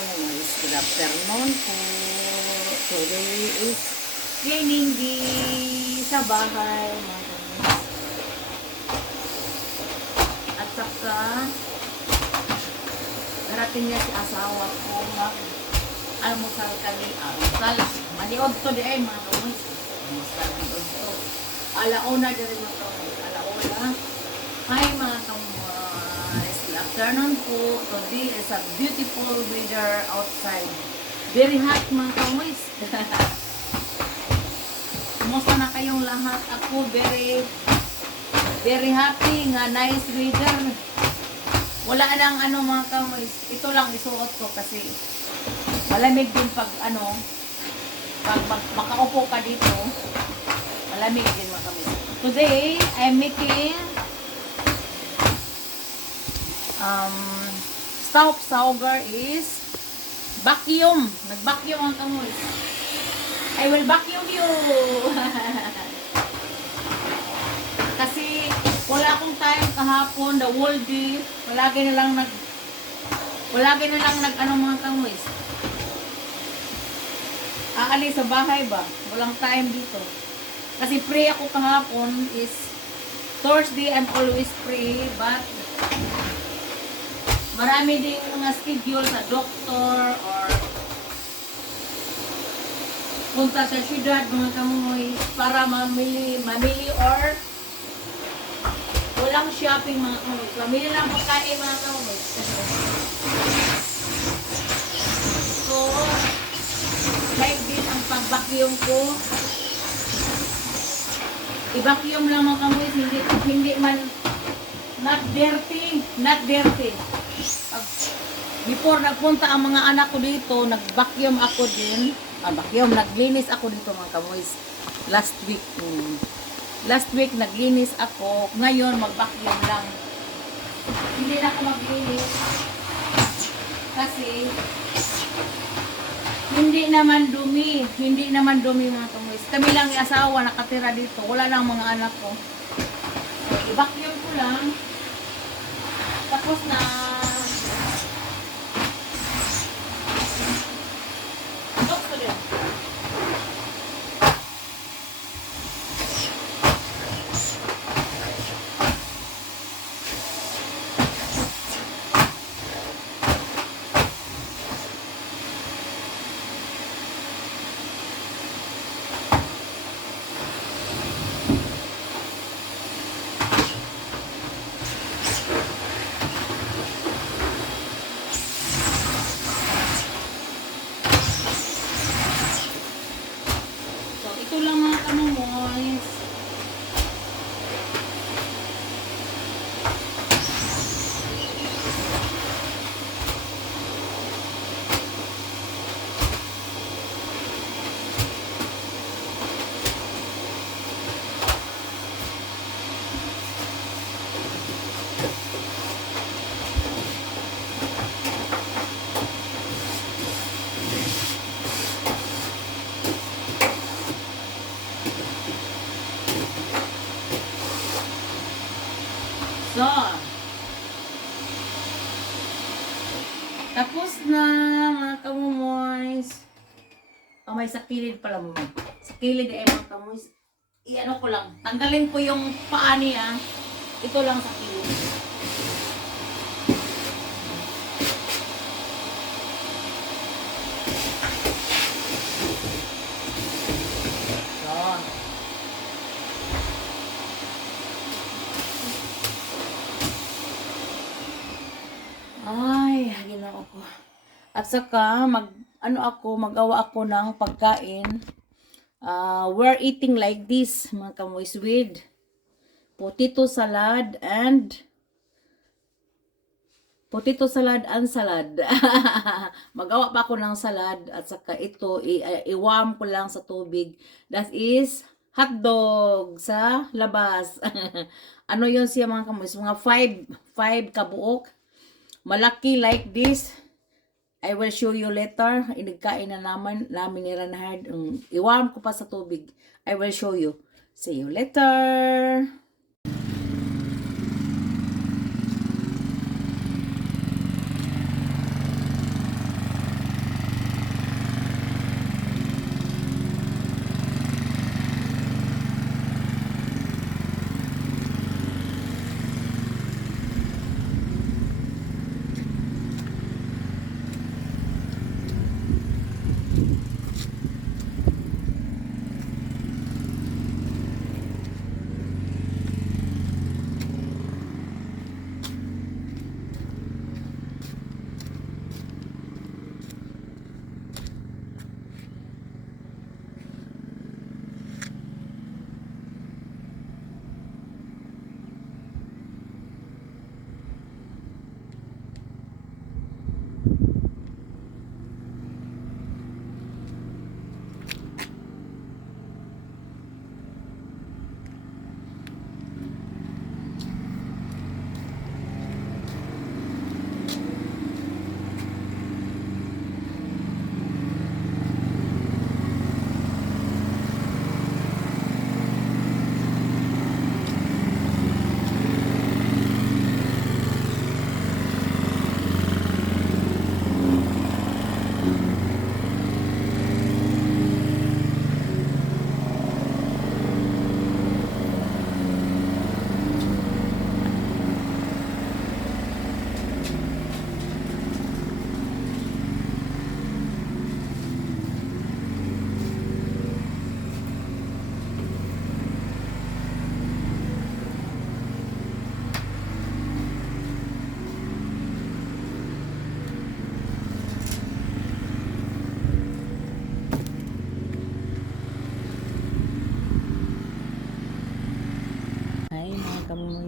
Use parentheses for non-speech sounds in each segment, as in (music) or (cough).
kamunoys. Good afternoon po. Today is cleaning day sa bahay mga. At saka darating niya si asawa ko na almusal kami. Almusal. Maniod to di ay mga kamunoys. Almusal maniod to. Alauna din rin mga. Alauna. Hi mga afternoon po. Today is a beautiful weather outside. Very hot mga kamunoys. (laughs) Kumusta na kayong lahat? Ako very very happy nga nice weather. Wala nang ano mga kamunoys. Ito lang isuot ko kasi malamig din pag ano pag makaupo ka dito malamig din mga kamunoys. Today, I'm making um, stop sauger is vacuum. Nag-vacuum ang kamoy. I will vacuum you. (laughs) Kasi wala akong time kahapon, the whole day. Palagi na lang nag Palagi na lang nag ano mga kamoy. Aalis sa bahay ba? Walang time dito. Kasi free ako kahapon is Thursday I'm always free but marami ding mga schedule sa doktor or punta sa syudad mga kamunoy para mamili, mamili or walang shopping mga kamunoy. Mamili lang pagkain mga kamunoy. (laughs) so, like din ang pag-vacuum ko. I-vacuum lang mga kamunoy, hindi, hindi man not dirty, not dirty. Before nagpunta ang mga anak ko dito, nag-vacuum ako din. Ah, vacuum, naglinis ako dito mga kamoys. Last week. mm. Last week naglinis ako. Ngayon mag-vacuum lang. Hindi na ako maglinis. Kasi hindi naman dumi. Hindi naman dumi mga kamoys. Kami lang yung asawa nakatira dito. Wala lang mga anak ko. So, i-vacuum ko lang. Tapos na Box ko din. So, ito lang mga kamumoys. So, tapos na mga kamumoys. Oh, may sa kilid pala mo. Sa kilid eh mga kamumoys. I-ano ko lang. Tanggalin ko yung paa niya. Ito lang sa kilid. Ay, ginoo ko. At saka, mag, ano ako, magawa ako ng pagkain. Uh, we're eating like this, mga kamoys, with potato salad and potato salad and salad. (laughs) magawa pa ako ng salad at saka ito, i- uh, i-warm ko lang sa tubig. That is hotdog sa labas. (laughs) ano yun siya mga kamoys? Mga 5 5 kabuok malaki like this I will show you later. Inigkain na naman. Namin ni Ranhard um, iwarm ko pa sa tubig. I will show you. See you later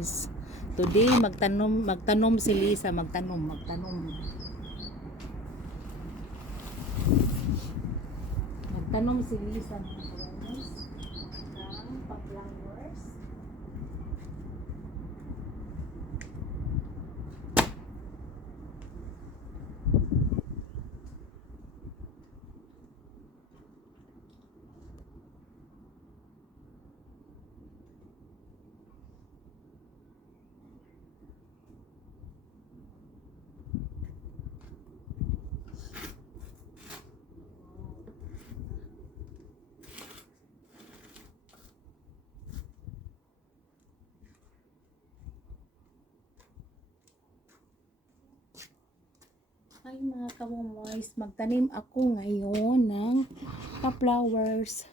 guys. Today magtanom magtanom si Lisa, magtanom, magtanom. Magtanom si Lisa mga guys ng pa-flowers. Ay mga kamomoys, magtanim ako ngayon ng pa-flowers.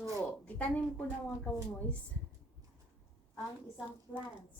So, gitanim ko na mga kawamoys ang isang plants.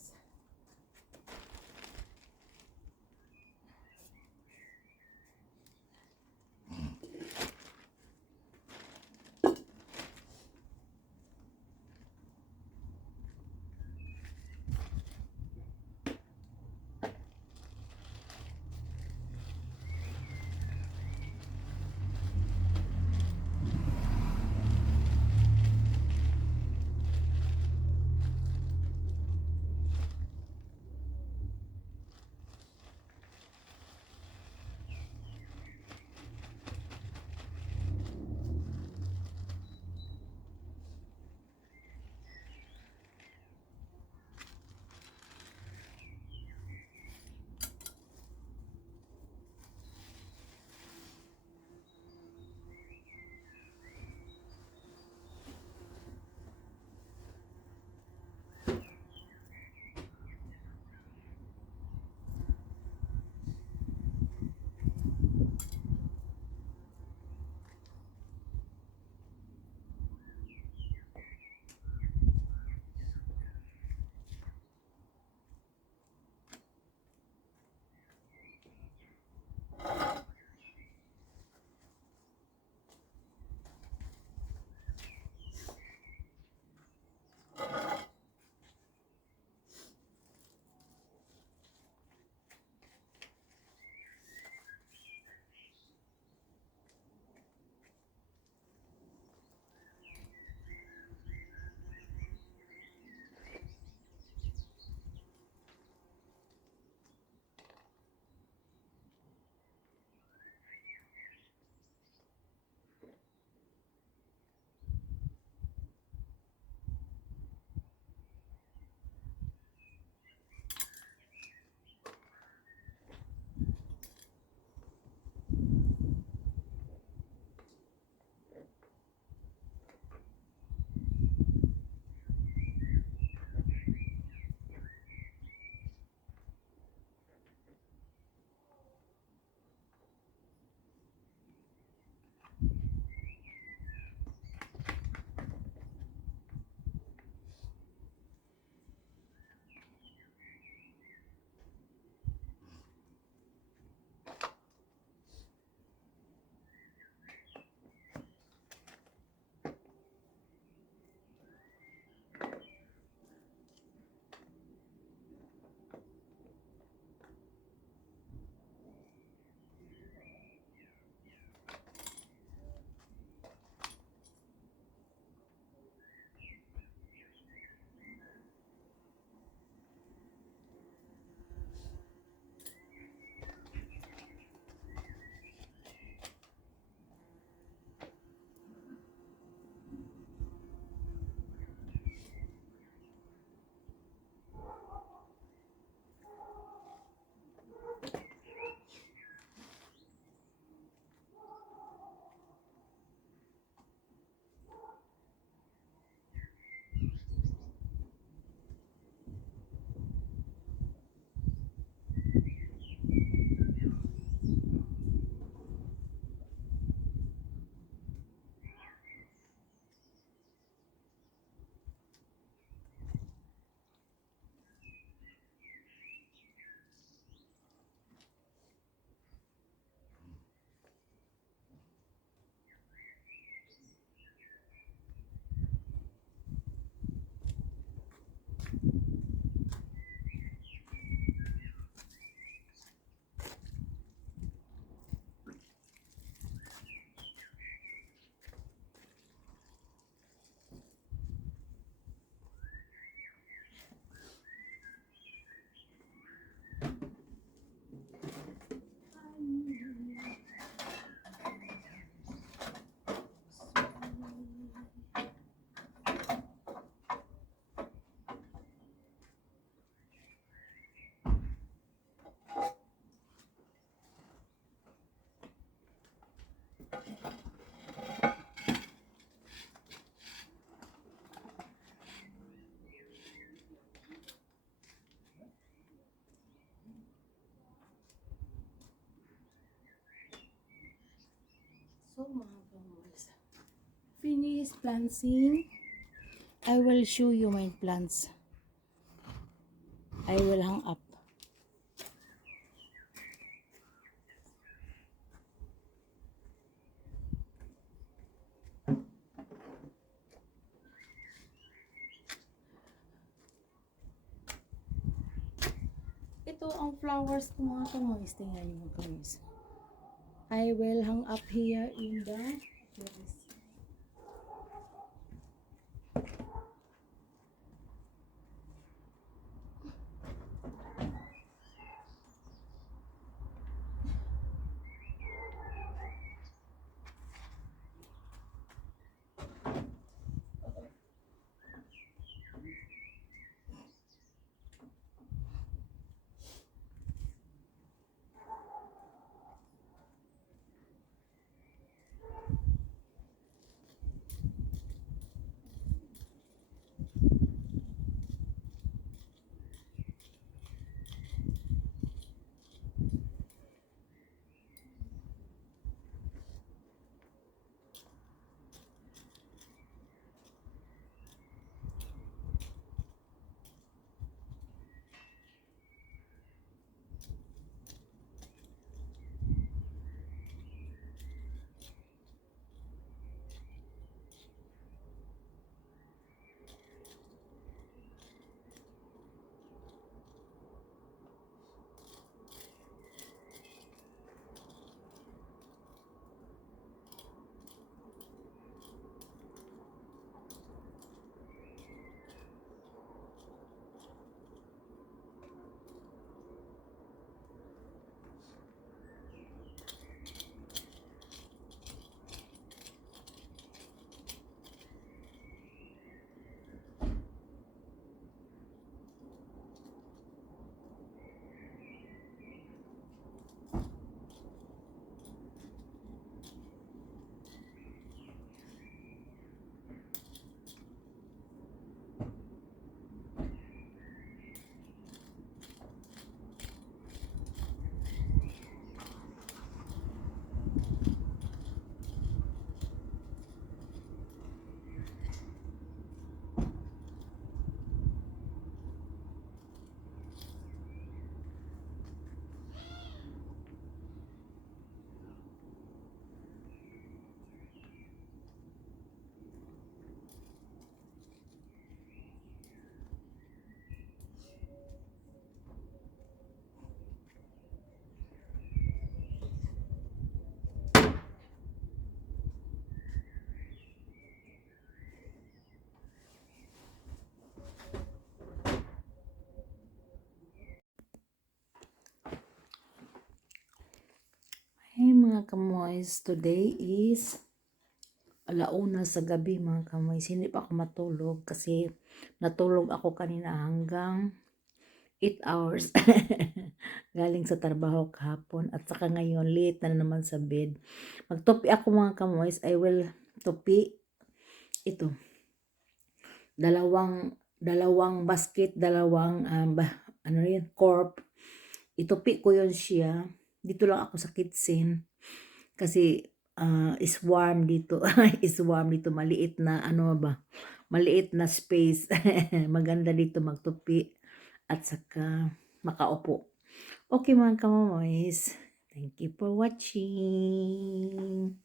So, mga kamoys, finish planting, I will show you my plants. I will hang up. Ito ko mga kamoys. Tingnan niyo mga kamoys. I will hang up here in the place. Mga kamoys, today is alauna sa gabi mga kamoys. Hindi pa ako matulog kasi natulog ako kanina hanggang 8 hours. (laughs) Galing sa trabaho kahapon at saka ngayon late na naman sa bed. Magtupi ako mga kamoys. I will tupi ito. Dalawang dalawang basket, dalawang um, ba, ano yun, corp. Itupi ko yun siya dito lang ako sa kitchen kasi ah, is warm dito (laughs) is warm dito maliit na ano ba maliit na space. (laughs) Maganda dito magtupi at saka makaupo. Okay mga kamoys thank you for watching